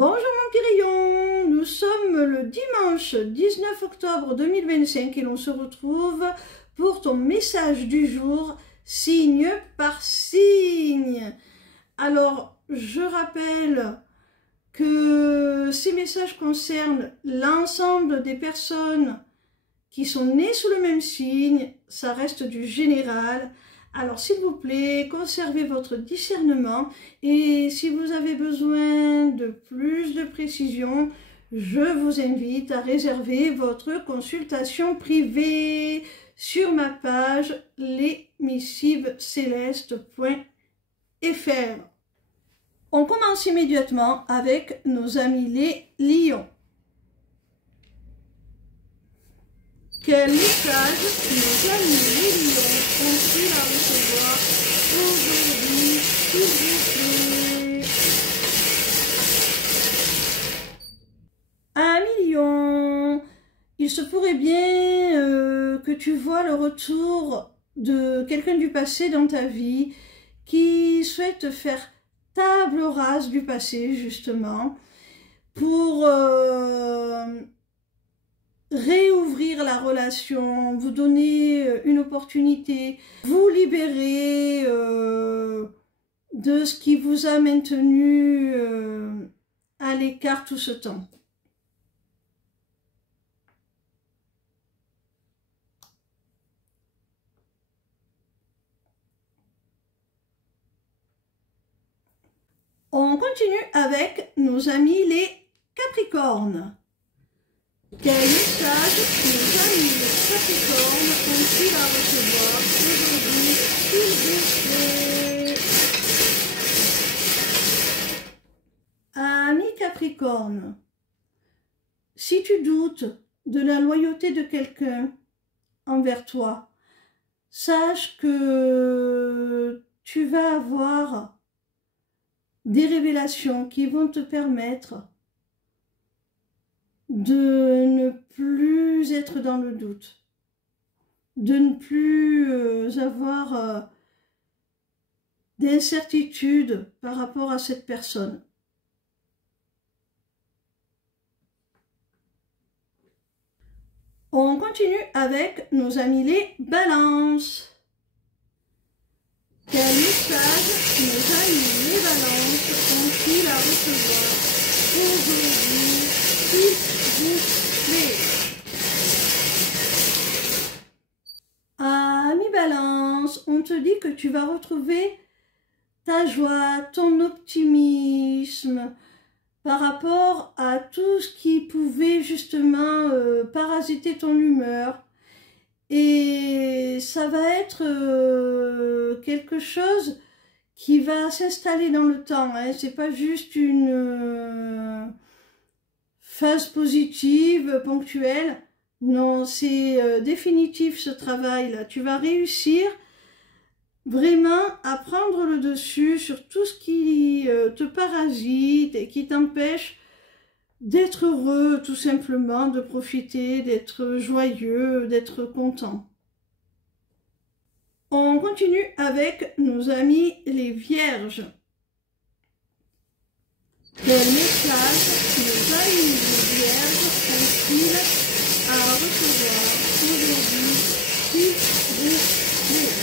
Bonjour mon Pyrillon, nous sommes le dimanche 19 octobre 2025 et l'on se retrouve pour ton message du jour, signe par signe. Alors, je rappelle que ces messages concernent l'ensemble des personnes qui sont nées sous le même signe, ça reste du général. Alors s'il vous plaît, conservez votre discernement et si vous avez besoin de plus de précision, je vous invite à réserver votre consultation privée sur ma page lesmissivescélestes.fr. On commence immédiatement avec nos amis les lions. Quel message nos amis les lions ont-ils à recevoir aujourd'hui, s'il vous plaît? Amis lions, il se pourrait bien que tu vois le retour de quelqu'un du passé dans ta vie qui souhaite faire table rase du passé, justement, pour réouvrir la relation, vous donner une opportunité, vous libérer de ce qui vous a maintenu à l'écart tout ce temps. On continue avec nos amis les Capricornes. Quel message nos amis les Capricornes ont-ils à recevoir aujourd'hui, s'il vous plaît? Amis Capricorne, si tu doutes de la loyauté de quelqu'un envers toi, sache que tu vas avoir des révélations qui vont te permettre de ne plus être dans le doute, de ne plus avoir d'incertitude par rapport à cette personne. On continue avec nos amis les balances. Quel message nos amis les balances ont-ils à recevoir aujourd'hui, s'il vous plaît? Ami Balance, on te dit que tu vas retrouver ta joie, ton optimisme par rapport à tout ce qui pouvait justement parasiter ton humeur. Et ça va être quelque chose qui va s'installer dans le temps. Hein. C'est pas juste une phase positive, ponctuelle. Non, c'est définitif ce travail-là. Tu vas réussir vraiment à prendre le dessus sur tout ce qui te parasite et qui t'empêche d'être heureux, tout simplement, de profiter, d'être joyeux, d'être content. On continue avec nos amis les vierges. Quel message nos amis les vierges ont-ils à recevoir aujourd'hui, s'il vous plaît?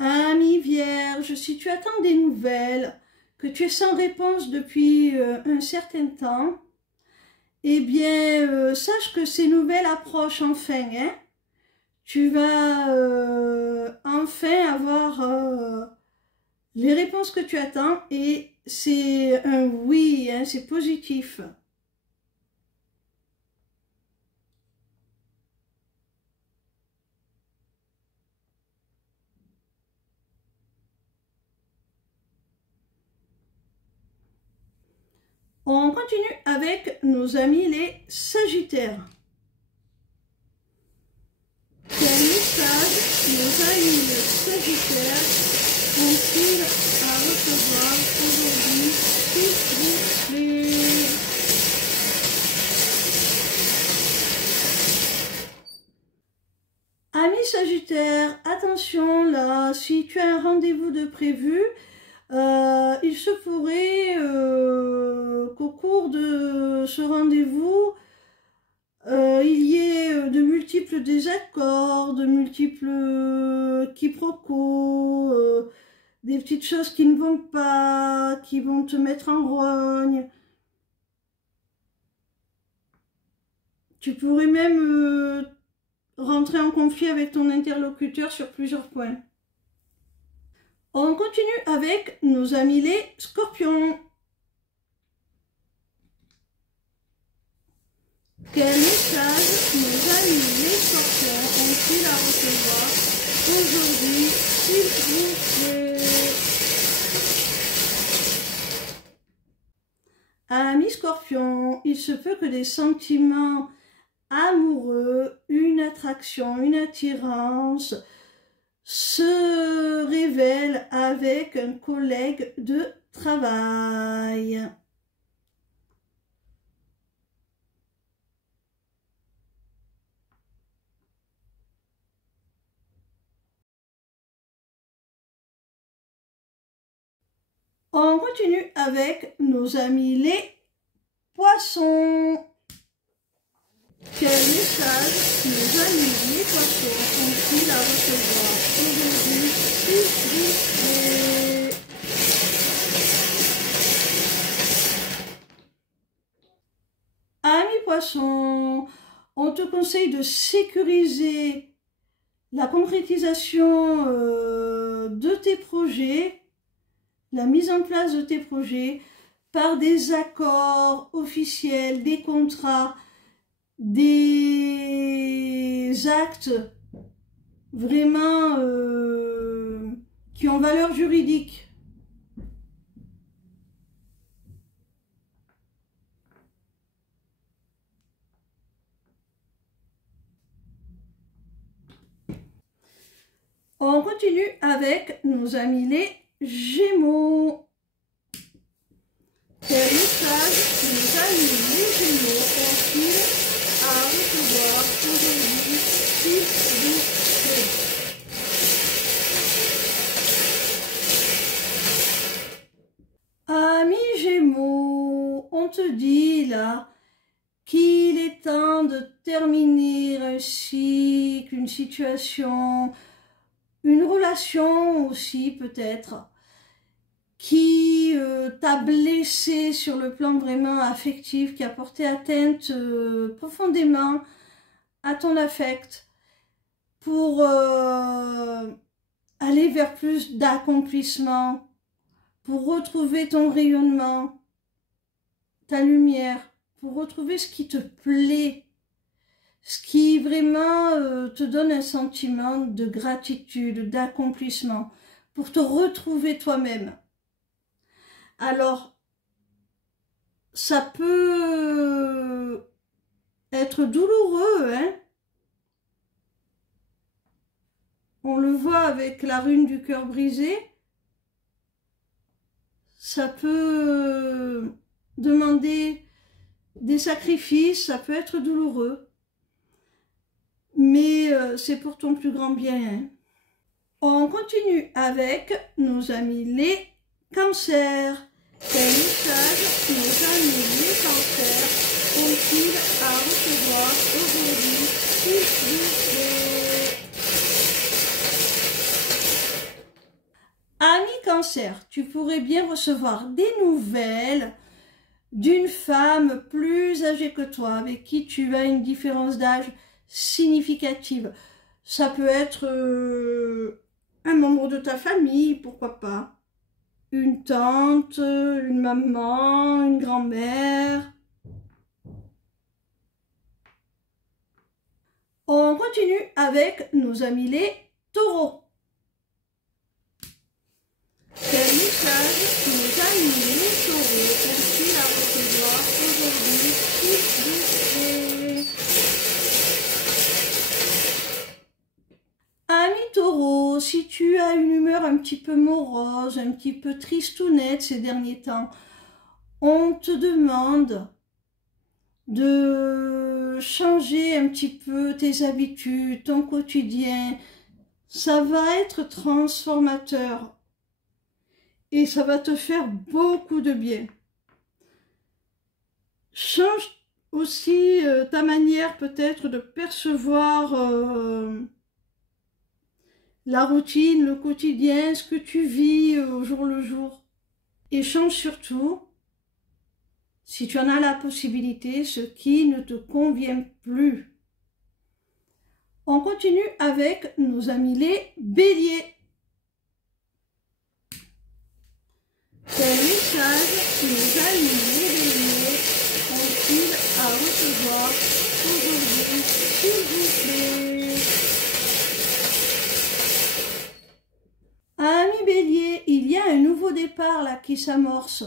Amis vierges, si tu attends des nouvelles, que tu es sans réponse depuis un certain temps, eh bien, sache que ces nouvelles approchent enfin. Hein? Tu vas enfin avoir les réponses que tu attends et c'est un oui, hein, c'est positif. On continue avec nos amis les Sagittaires. Quel message nos amis les Sagittaires ont-ils à recevoir aujourd'hui, s'il vous plaît? Amis Sagittaires, attention là, si tu as un rendez-vous de prévu, Il se pourrait qu'au cours de ce rendez-vous, il y ait de multiples désaccords, de multiples quiproquos, des petites choses qui ne vont pas, qui vont te mettre en rogne. Tu pourrais même rentrer en conflit avec ton interlocuteur sur plusieurs points. On continue avec nos amis les scorpions. Quel message nos amis les scorpions ont-ils à recevoir aujourd'hui, s'il vous plaît? Amis scorpions, il se peut que des sentiments amoureux, une attraction, une attirance se révèlent avec un collègue de travail. On continue avec nos amis les poissons. Quel message nos amis les poissons ont-ils à recevoir aujourd'hui, s'il vous plaît? Amis poissons, on te conseille de sécuriser la concrétisation de tes projets, la mise en place de tes projets par des accords officiels, des contrats, des actes vraiment qui ont valeur juridique. On continue avec nos amis les Gémeaux. Quel message nos amis les Gémeaux ont-ils à recevoir aujourd'hui, s'il vous plaît? Amis Gémeaux, on te dit là qu'il est temps de terminer un cycle, une situation, une relation aussi peut-être, qui t'a blessé sur le plan vraiment affectif, qui a porté atteinte profondément à ton affect, pour aller vers plus d'accomplissement, pour retrouver ton rayonnement, ta lumière, pour retrouver ce qui te plaît, ce qui vraiment te donne un sentiment de gratitude, d'accomplissement, pour te retrouver toi-même. Alors, ça peut être douloureux, hein? On le voit avec la rune du cœur brisé. Ça peut demander des sacrifices, ça peut être douloureux. Mais c'est pour ton plus grand bien, hein? On continue avec nos amis les cancers. Quel message nos amis les cancers ont-ils à recevoir aujourd'hui, s'il vous plaît? Ami cancer, tu pourrais bien recevoir des nouvelles d'une femme plus âgée que toi, avec qui tu as une différence d'âge significative. Ça peut être un membre de ta famille, pourquoi pas. Une tante, une maman, une grand-mère. On continue avec nos amis les taureaux. Quel message nos amis les taureaux ont-ils à recevoir aujourd'hui, s'il vous plaît? Ami taureau, si tu as une humeur un petit peu morose, un petit peu tristounette ces derniers temps, on te demande de changer un petit peu tes habitudes, ton quotidien. Ça va être transformateur. et ça va te faire beaucoup de bien. Change aussi ta manière peut-être de percevoir la routine, le quotidien, ce que tu vis au jour le jour. Et change surtout, si tu en as la possibilité, ce qui ne te convient plus. On continue avec nos amis les béliers. Quel message nos amis les béliers ont-ils à recevoir aujourd'hui, s'il vous plaît? Ami bélier, il y a un nouveau départ là qui s'amorce.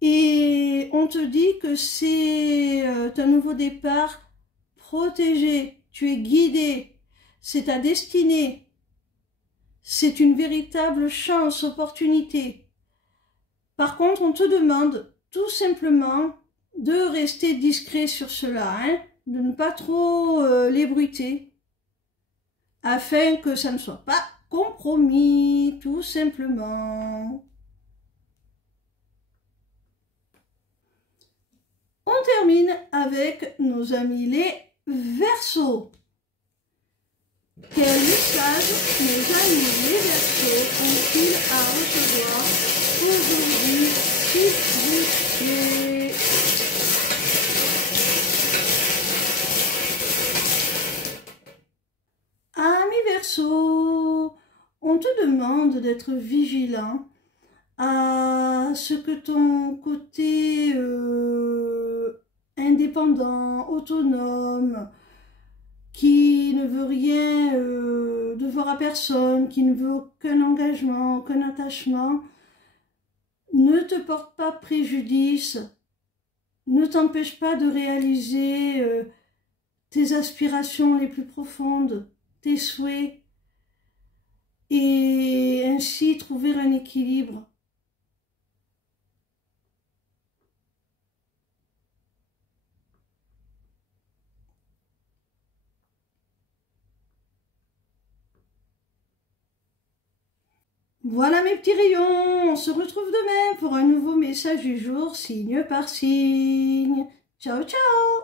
Et on te dit que c'est un nouveau départ protégé. Tu es guidé, c'est ta destinée, c'est une véritable chance, opportunité. Par contre, on te demande tout simplement de rester discret sur cela, hein, de ne pas trop l'ébruiter, afin que ça ne soit pas compromis, tout simplement. On termine avec nos amis les Verseaux. Quel message nos amis les Verseaux ont-ils à recevoir aujourd'hui, s'il vous plaît? Amis Verseaux, on te demande d'être vigilant à ce que ton côté indépendant, autonome, qui ne veut rien devoir à personne, qui ne veut aucun engagement, aucun attachement, ne te porte pas préjudice, ne t'empêche pas de réaliser tes aspirations les plus profondes, tes souhaits, et ainsi trouver un équilibre. Voilà mes petits rayons, on se retrouve demain pour un nouveau message du jour, signe par signe. Ciao, ciao!